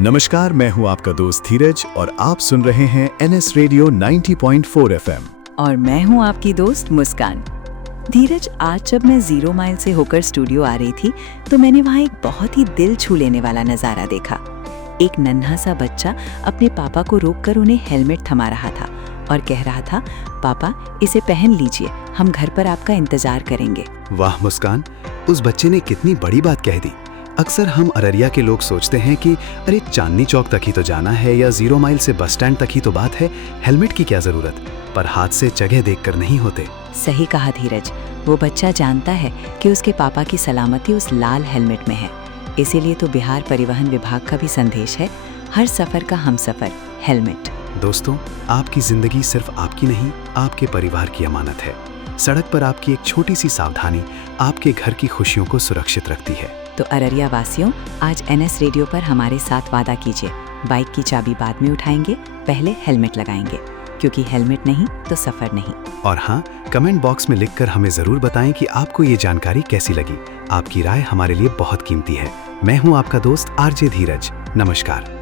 नमस्कार, मैं हूं आपका दोस्त धीरज और आप सुन रहे हैं NS रेडियो 90.4 FM। और मैं हूं आपकी दोस्त मुस्कान। धीरज, आज जब मैं 0 माइल से होकर स्टूडियो आ रही थी तो मैंने वहाँ एक बहुत ही दिल छू लेने वाला नज़ारा देखा। एक नन्हा सा बच्चा अपने पापा को रोककर उन्हें हेलमेट थमा रहा था और कह रहा था, पापा इसे पहन लीजिए, हम घर पर आपका इंतजार करेंगे। वाह मुस्कान, उस बच्चे ने कितनी बड़ी बात कह दी। अक्सर हम अररिया के लोग सोचते हैं कि अरे चांदनी चौक तक ही तो जाना है या 0 माइल से बस स्टैंड तक ही तो बात है, हेलमेट की क्या जरूरत। पर हादसे जगह देखकर नहीं होते। सही कहा धीरज, वो बच्चा जानता है कि उसके पापा की सलामती उस लाल हेलमेट में है। इसीलिए तो बिहार परिवहन विभाग का भी संदेश है, हर सफर का हमसफर हेलमेट। दोस्तों, आपकी जिंदगी सिर्फ आपकी नहीं, आपके परिवार की अमानत है। सड़क पर आपकी एक छोटी सी सावधानी आपके घर की खुशियों को सुरक्षित रखती है। तो अररिया वासियों, आज NS रेडियो पर हमारे साथ वादा कीजिए, बाइक की चाबी बाद में उठाएंगे, पहले हेलमेट लगाएंगे, क्योंकि हेलमेट नहीं तो सफर नहीं। और हाँ, कमेंट बॉक्स में लिखकर हमें जरूर बताएं कि आपको ये जानकारी कैसी लगी। आपकी राय हमारे लिए बहुत कीमती है। मैं हूँ आपका दोस्त RJ धीरज। नमस्कार।